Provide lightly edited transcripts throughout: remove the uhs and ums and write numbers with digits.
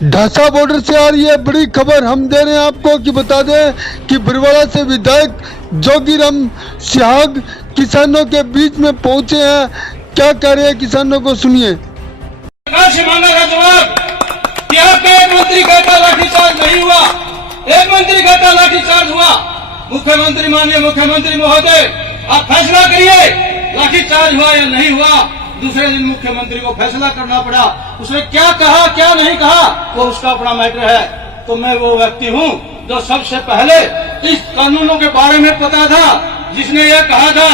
ढासा border से आ रही है बड़ी खबर हम दे रहे हैं आपको कि बता दें कि बरवाड़ा से विधायक जोगीराम सिहाग किसानों के बीच में पहुंचे हैं। क्या कह रहे हैं किसानों को सुनिए। सरकार से मांगा था जवाब कि आपका एक मंत्री कहता लाठीचार्ज नहीं हुआ, एक मंत्री कहता लाठीचार्ज हुआ। मुख्यमंत्री माननीय मुख्यमंत्री महोदय आप फैसला करिए लाठीचार्ज हुआ या नहीं हुआ। दूसरे दिन मुख्यमंत्री को फैसला करना पड़ा। उसने क्या कहा क्या नहीं कहा वो उसका अपना मैटर है। तो मैं वो व्यक्ति हूँ जो सबसे पहले इस कानूनों के बारे में पता था, जिसने ये कहा था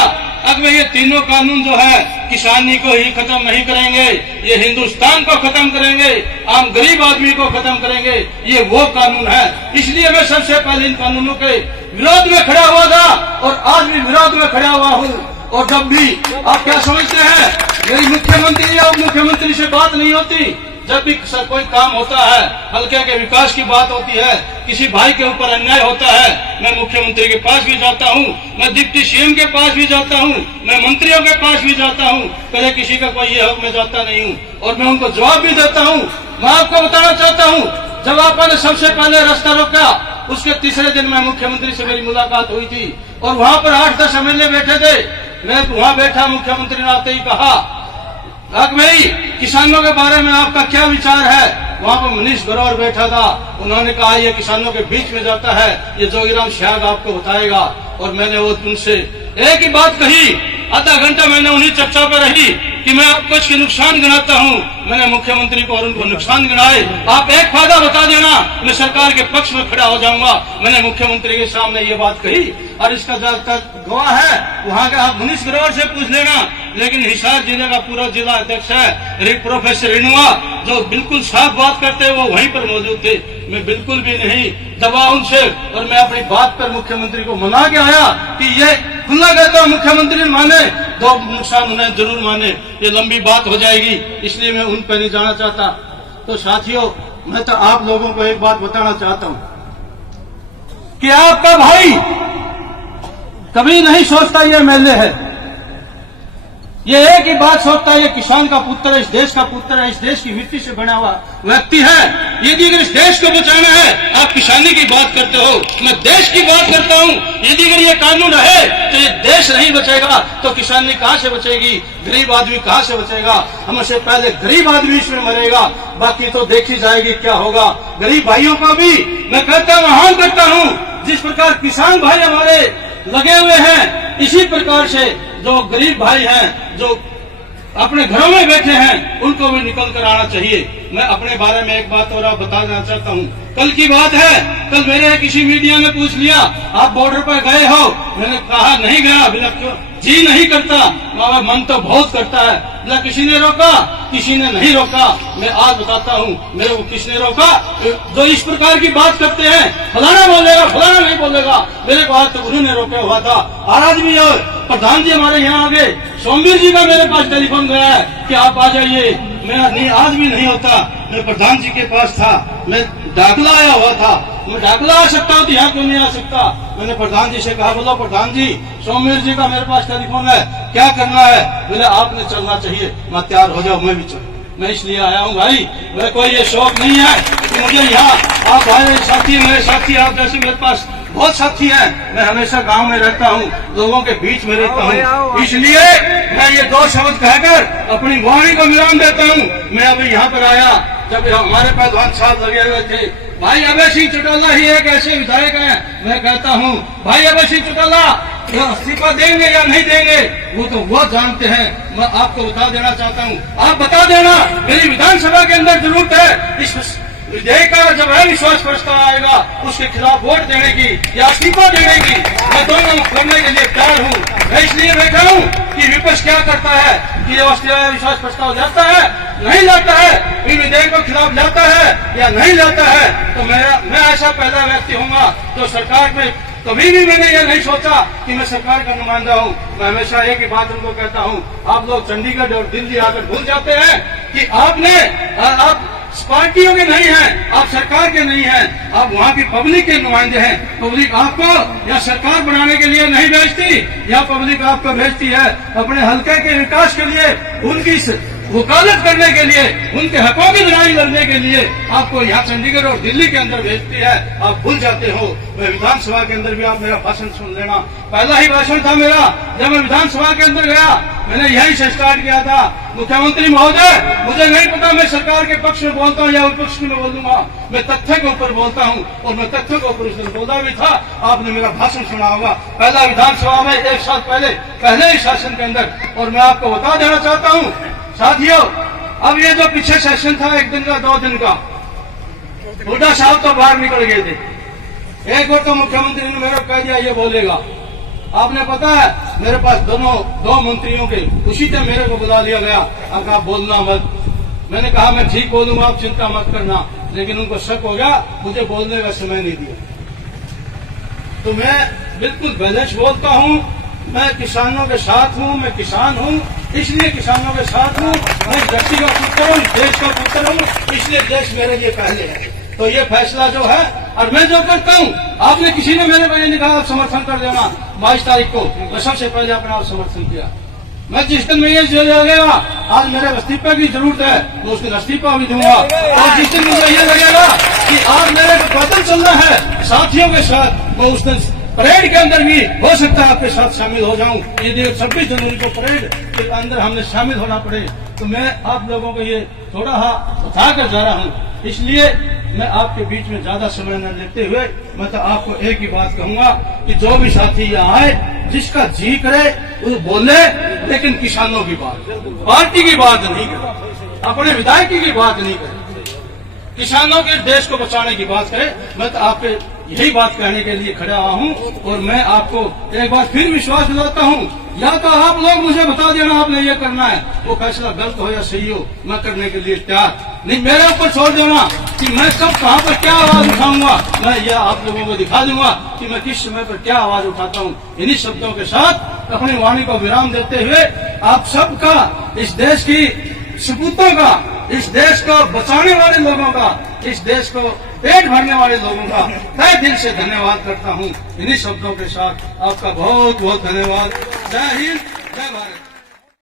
अगर ये तीनों कानून जो है किसानी को ही खत्म नहीं करेंगे, ये हिंदुस्तान को खत्म करेंगे, आम गरीब आदमी को खत्म करेंगे, ये वो कानून है। इसलिए मैं सबसे पहले इन कानूनों के विरोध में खड़ा हुआ था और आज भी विरोध में खड़ा हुआ हूँ। और जब भी आप क्या समझते हैं मेरी मुख्यमंत्री या उप मुख्यमंत्री से बात नहीं होती, जब भी कोई काम होता है, हल्के के विकास की बात होती है, किसी भाई के ऊपर अन्याय होता है, मैं मुख्यमंत्री के पास भी जाता हूँ, मैं डिप्टी सीएम के पास भी जाता हूँ, मैं मंत्रियों के पास भी जाता हूँ। कभी किसी का कोई ये हक में जाता नहीं हूँ और मैं उनको जवाब भी देता हूँ। मैं आपको बताना चाहता हूँ जब आपने सबसे पहले रास्ता रोका उसके तीसरे दिन मैं मुख्यमंत्री से मेरी मुलाकात हुई थी और वहाँ पर 8-10 एमएलए बैठे थे। मैं वहाँ बैठा, मुख्यमंत्री ने आते ही कहा भाई किसानों के बारे में आपका क्या विचार है। वहाँ पर मनीष गौरव बैठा था, उन्होंने कहा ये किसानों के बीच में जाता है, ये जोगीराम सिहाग आपको बताएगा। और मैंने वो उनसे एक ही बात कही, आधा घंटा मैंने उन्हीं चर्चा पर रही कि मैं आपको इसके नुकसान गिनाता हूँ। मैंने मुख्यमंत्री को और उनको नुकसान गिनाए, आप एक फायदा बता देना मैं सरकार के पक्ष में खड़ा हो जाऊंगा। मैंने मुख्यमंत्री के सामने ये बात कही और इसका ज्यादातर गवाह है वहाँ का आप मनीष ग्रोवर से पूछ लेना। लेकिन हिसार जिले का पूरा जिला अध्यक्ष है प्रोफेसर रेणुआ जो बिल्कुल साफ बात करते वो वहीं पर मौजूद थे। मैं बिल्कुल भी नहीं दबा उनसे और मैं अपनी बात पर मुख्यमंत्री को मना के आया कि ये खुला कहता हूँ मुख्यमंत्री माने तो नुकसान उन्हें जरूर माने, ये लंबी बात हो जाएगी, इसलिए मैं उन पर नहीं जाना चाहता। तो साथियों मैं तो आप लोगों को एक बात बताना चाहता हूँ कि आपका भाई कभी नहीं सोचता ये एमएलए है, ये एक ही बात सोचता है ये किसान का पुत्र है, इस देश का पुत्र है, इस देश की मिट्टी से बना हुआ व्यक्ति है। यदि अगर इस देश को बचाना है आप किसानी की बात करते हो, मैं देश की बात करता हूँ। यदि अगर ये कानून रहे तो ये देश नहीं बचेगा तो किसानी कहाँ से बचेगी, गरीब आदमी कहाँ से बचेगा। हमसे पहले गरीब आदमी इसमें मरेगा, बाकी तो देखी जाएगी क्या होगा। गरीब भाइयों को भी मैं कहता हूँ आह्वान करता हूँ, जिस प्रकार किसान भाई हमारे लगे हुए हैं इसी प्रकार से जो गरीब भाई हैं जो अपने घरों में बैठे हैं उनको भी निकल कर आना चाहिए। मैं अपने बारे में एक बात और आप बताना चाहता हूँ। कल की बात है, कल मेरे किसी मीडिया में पूछ लिया आप बॉर्डर पर गए हो, मैंने कहा नहीं गया। बोला क्यों? जी नहीं करता, मन तो बहुत करता है। बोला किसी ने रोका? किसी ने नहीं रोका। मैं आज बताता हूँ मेरे को किसने रोका। जो इस प्रकार की बात करते हैं फलाना बोलेगा फलाना नहीं बोलेगा, मेरे को आज तो उन्होंने रोका हुआ था। आज भी और प्रधान जी हमारे यहाँ आ गए, सोमवीर जी का मेरे पास टेलीफोन गया है कि आप आ जाइए। मैं नहीं, आज भी नहीं होता। मैं प्रधान जी के पास था, मैं दाखिला आया हुआ था, मैं दाखिला आ सकता हूँ तो यहाँ क्यों नहीं आ सकता। मैंने प्रधान जी से कहा बोलो प्रधान जी सोमवीर जी का मेरे पास टेलीफोन है, क्या करना है। बोले आपने चलना चाहिए। मैं तैयार हो जाओ मैं भी चलूँ। मैं इसलिए आया हूँ भाई, मेरे कोई ये शौक नहीं है कि मुझे यहाँ आप भाई साथी मेरे साथी आप जैसे मेरे पास बहुत साथी हैं। मैं हमेशा गांव में रहता हूँ, लोगों के बीच में रहता हूँ, इसलिए मैं ये दो शब्द कहकर अपनी वाणी को विराम देता हूँ। मैं अभी यहाँ पर आया जब हमारे पहलवान साहब लगे हुए थे, भाई अभय सिंह चौटाला ही एक ऐसे विधायक हैं। मैं कहता हूँ भाई अभय सिंह चौटाला इस्तीफा देंगे या नहीं देंगे वो तो वो जानते हैं। मैं आपको बता देना चाहता हूँ, आप बता देना मेरी विधानसभा के अंदर जरूरत है इस विधेयक का जब अविश्वास प्रस्ताव आएगा उसके खिलाफ वोट देने की या इस्तीफा देने की, मैं दोनों करने के लिए तैयार हूँ। मैं इसलिए बैठा हूँ कि विपक्ष क्या करता है कि अविश्वास प्रस्ताव लाता है नहीं लाता है, इन विधेयकों के खिलाफ लाता है या नहीं लाता है। तो मैं ऐसा पहला व्यक्ति हूँगा तो सरकार में कभी भी मैंने ये नहीं सोचा कि मैं सरकार का नुमाइंदा हूँ। मैं हमेशा एक ही बात उनको कहता हूँ, आप लोग चंडीगढ़ और दिल्ली आकर भूल जाते हैं कि आप पार्टियों के नहीं हैं, आप सरकार के नहीं हैं, आप वहाँ की पब्लिक के नुमाइंदे हैं। पब्लिक आपको या सरकार बनाने के लिए नहीं भेजती या पब्लिक आपको भेजती है अपने हल्के के विकास के लिए, उनकी वकालत करने के लिए, उनके हकों की लड़ाई लड़ने के लिए आपको यहाँ चंडीगढ़ और दिल्ली के अंदर भेजती है, आप भूल जाते हो। मैं विधानसभा के अंदर भी आप मेरा भाषण सुन लेना, पहला ही भाषण था मेरा जब मैं विधानसभा के अंदर गया, मैंने यहीं से स्टार्ट किया था। मुख्यमंत्री महोदय, मुझे नहीं पता मैं सरकार के पक्ष में बोलता हूँ या विपक्ष में बोलूंगा, मैं तथ्य के ऊपर बोलता हूँ और मैं तथ्य के ऊपर उस दिन बोला भी था। आपने मेरा भाषण सुना होगा पहला विधानसभा में 1 साल पहले ही शासन के अंदर। और मैं आपको बता देना चाहता हूँ साथियों, अब ये जो पीछे सेशन था 1 दिन का 2 दिन का, हुड्डा साहब तो बाहर निकल गए थे। एक बार तो मुख्यमंत्री ने मेरे को कह दिया ये बोलेगा। आपने पता है मेरे पास दो मंत्रियों के उसी टाइम मेरे को बुला लिया गया, अब आप बोलना मत। मैंने कहा मैं ठीक बोलूंगा, आप चिंता मत करना, लेकिन उनको शक हो गया, मुझे बोलने का समय नहीं दिया। तो मैं बिल्कुल बैलेंस बोलता हूँ, मैं किसानों के साथ हूँ, मैं किसान हूँ इसलिए किसानों के साथ हूँ, मैं इस धरती का पुत्र हूँ, देश का पुत्र हूँ, इसलिए देश मेरे लिए पहले है। तो ये फैसला जो है, और मैं जो करता हूँ, आपने किसी ने मेरे को ये नहीं कहा आप समर्थन कर देना 22 तारीख को, मैं सबसे पहले अपने आप समर्थन किया। मैं जिस दिन में ये लगेगा आज मेरे इस्तीफे की जरूरत है, तो उस दिन इस्तीफा भी दूंगा। और जिस दिन मुझे ये लगेगा कि आज मेरे को पैदल चलना है साथियों के साथ, मैं उस दिन परेड के अंदर भी हो सकता है आपके साथ शामिल हो जाऊं। यदि 26 जनवरी को परेड के अंदर हमने शामिल होना पड़े, तो मैं आप लोगों को ये थोड़ा बता कर जा रहा हूं। इसलिए मैं आपके बीच में ज्यादा समय न लेते हुए मैं तो आपको एक ही बात कहूंगा कि जो भी साथी यहाँ आए, जिसका जी करे वो बोले, लेकिन किसानों की बात, पार्टी की बात नहीं करे, अपने विधायकी की बात नहीं करे, किसानों के देश को बचाने की बात करे। मैं तो आपके यही बात कहने के लिए खड़ा हुआ हूँ। और मैं आपको एक बार फिर विश्वास दिलाता हूँ, या तो आप लोग मुझे बता देना आपने ये करना है, वो फैसला गलत हो या सही हो, मैं करने के लिए तैयार नहीं। मेरे ऊपर छोड़ देना कि मैं कब कहाँ पर क्या आवाज उठाऊंगा, मैं यह आप लोगों को दिखा दूंगा कि मैं किस समय पर क्या आवाज उठाता हूँ। इन्हीं शब्दों के साथ अपनी वाणी को विराम देते हुए आप सबका, इस देश की सपूतों का, इस देश को बचाने वाले लोगों का, इस देश को पेट भरने वाले लोगों का तहे दिल से धन्यवाद करता हूँ। इन्हीं शब्दों के साथ आपका बहुत बहुत धन्यवाद। जय हिंद, जय भारत।